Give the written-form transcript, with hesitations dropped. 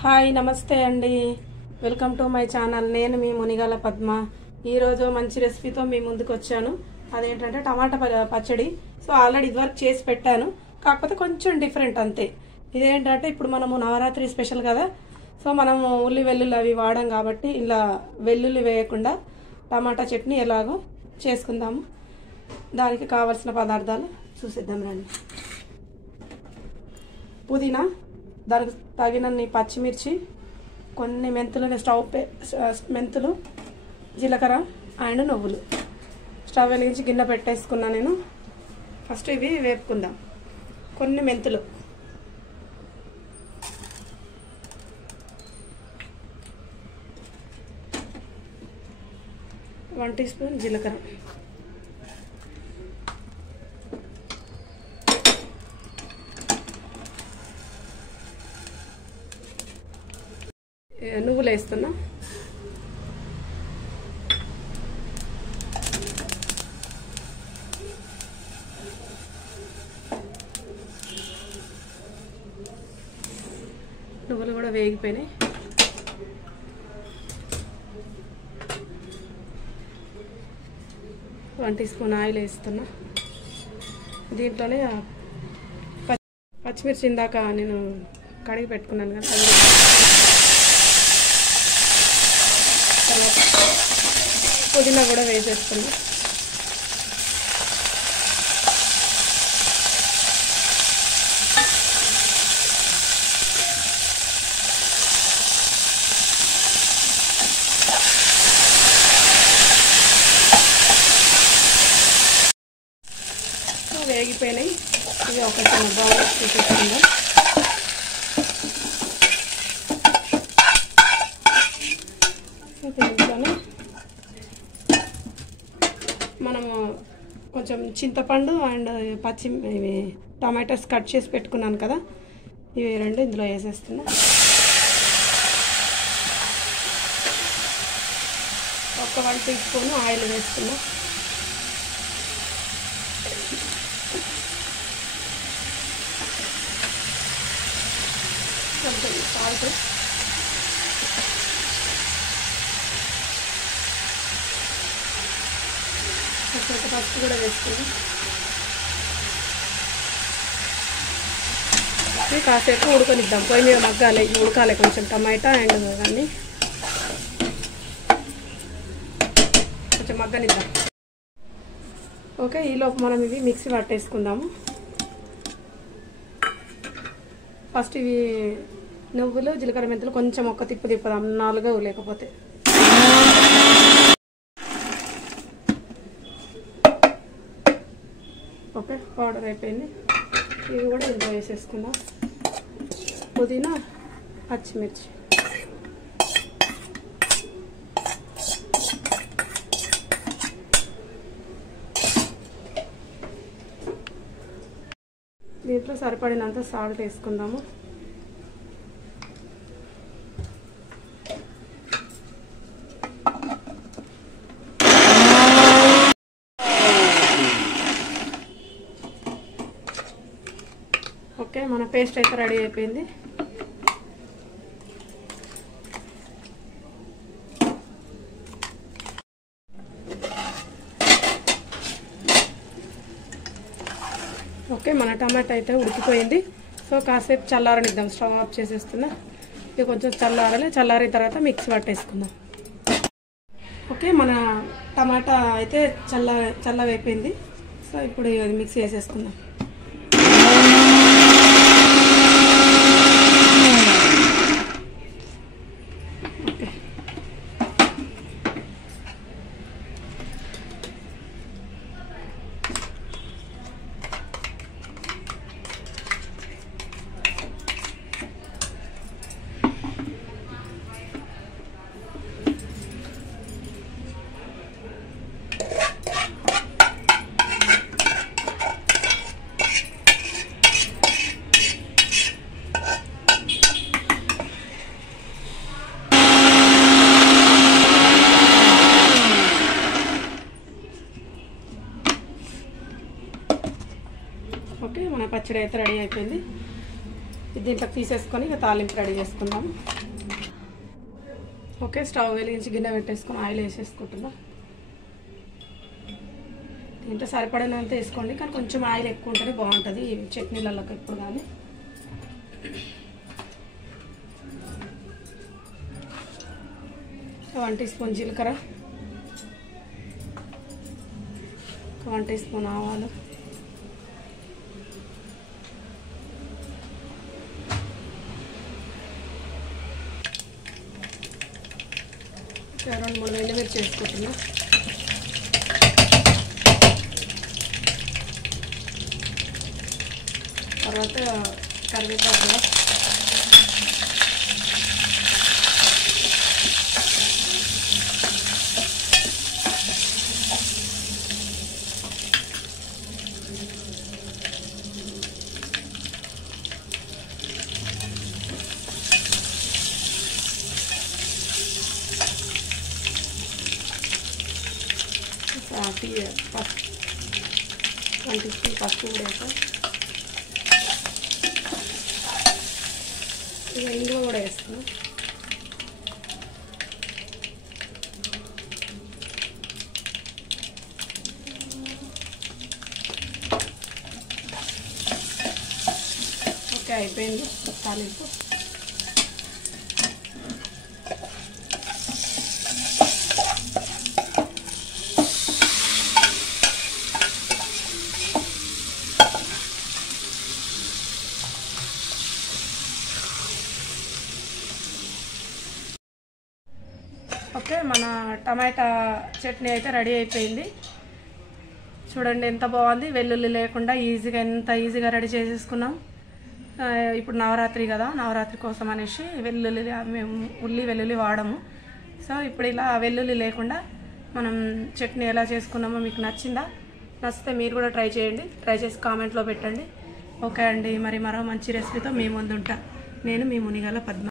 Hi నమస్తే అండి, welcome to my channel. నేను మీ మునిగాల పద్మ. ఈరోజు మంచి రెసిపీతో మీ ముందుకు వచ్చాను. అదేంటంటే టమాటా పచ్చడి. సో ఆల్రెడీ ఇదివరకు చేసి పెట్టాను, కాకపోతే కొంచెం డిఫరెంట్ అంతే. ఇదేంటంటే ఇప్పుడు మనము నవరాత్రి స్పెషల్ కదా, సో మనము ఉల్లి వెల్లుల్లి అవి వాడాం కాబట్టి ఇలా వెల్లుల్లి వేయకుండా టమాటా చట్నీ ఎలాగో చేసుకుందాము. దానికి కావలసిన పదార్థాలు చూసిద్దాం రండి. పుదీనా, దానికి తగినన్ని పచ్చిమిర్చి, కొన్ని మెంతులు, మెంతులు, జీలకర్ర అండ్ నువ్వులు. స్టవ్ వెలిగించి గిన్నె పెట్టేసుకున్నా నేను. ఫస్ట్ ఇవి వేపుకుందాం. కొన్ని మెంతులు, వన్ టీ స్పూన్ జీలకర్ర, నువ్వులు వేస్తున్నా, నువ్వులు కూడా వేగిపోయినాయి. వన్ టీ స్పూన్ ఆయిల్ వేస్తున్నా. దీంట్లోనే పచ్చిమిర్చి ఇందాక నేను కడిగి పెట్టుకున్నాను కదా, పుదీనా కూడా వేసేస్తున్నా. వేగిపోయినాయి. ఇవి ఒక చిన్న బౌల్ తీసేసుకుందాం. దీంట్లోనే మనము కొంచెం చింతపండు అండ్ ఇవి టమాటోస్ కట్ చేసి పెట్టుకున్నాను కదా, ఇవి రెండు ఇందులో వేసేస్తున్నా. ఒక 1 టీ స్పూన్ ఆయిల్ వేస్తున్నా. కొంచెం సాల్ట్, కొంచెం పసుపు కూడా వేసుకుని కాసేపు ఉడకనిద్దాం. పొయ్యి మీద మగ్గాలి, ఉడకాలి కొంచెం టమాటా అండ్ అవన్నీ కొంచెం మగ్గనిద్దాం. ఓకే, ఈలోపు మనం ఇవి మిక్సీ పట్టేసుకుందాము. ఫస్ట్ ఇవి నువ్వులు, జీలకర్ర, మెంతులు కొంచెం ఒక్క తిప్పుదాం, 4 లేకపోతే. ఓకే, పౌడర్ అయిపోయింది. ఇవి కూడా ఇందులో వేసేసుకుందాం. పుదీనా, పచ్చిమిర్చి, దీంట్లో సరిపడినంత సాల్ట్ వేసుకుందాము. ఓకే, మన పేస్ట్ అయితే రెడీ అయిపోయింది. ఓకే, మన టమాటా అయితే ఉడికిపోయింది. సో కాసేపు చల్లారనిద్దాం. Stove off చేసేస్తున్నా. ఇది కొంచెం చల్లారిన తర్వాత మిక్సీ పట్టేసుకుందాం. ఓకే, మన టమాటా అయితే చల్లవైపోయింది. సో ఇప్పుడు ఇది మిక్సీ వేసేసుకుందాం. ఓకే, మన పచ్చడి అయితే రెడీ అయిపోయింది. దీంట్లోకి తీసేసుకొని ఇక తాలింపు రెడీ చేసుకుందాం. ఓకే, స్టవ్ వెలిగించి గిన్నె పెట్టేసుకొని ఆయిల్ వేసేసుకుంటున్నా. దీంట్లో సరిపడినంత వేసుకోండి, కానీ కొంచెం ఆయిల్ ఎక్కువ ఉంటేనే బాగుంటుంది చట్నీలలోకి ఎప్పుడు కానీ. 1 టీ స్పూన్ జీలకర్ర, 1 టీ స్పూన్ ఆవాలు, 2-3 ఎండుమిర్చి వేసుకుంటున్నా. తర్వాత కరివేపాకు, పసుపు 1 టీ స్పూన్ పసుపు కూడా వేస్తాం. ఇక ఇంగువ కూడా వేస్తున్నాం. ఓకే, అయిపోయింది తాలింపు. ఓకే, మన టమాటా చట్నీ అయితే రెడీ అయిపోయింది. చూడండి ఎంత బాగుంది, వెల్లుల్లి లేకుండా ఎంత ఈజీగా రెడీ చేసేసుకున్నాం. ఇప్పుడు నవరాత్రి కదా, నవరాత్రి కోసం అనేసి మేము వెల్లుల్లి వాడము. సో ఇప్పుడు ఇలా వెల్లుల్లి లేకుండా మనం చట్నీ ఎలా చేసుకున్నామో మీకు నచ్చిందా? నచ్చితే మీరు కూడా ట్రై చేయండి, ట్రై చేసి కామెంట్లో పెట్టండి. ఓకే అండి, మరో మంచి రెసిపీతో మీ ముందుంటా. నేను మీ మునిగాల పద్మ.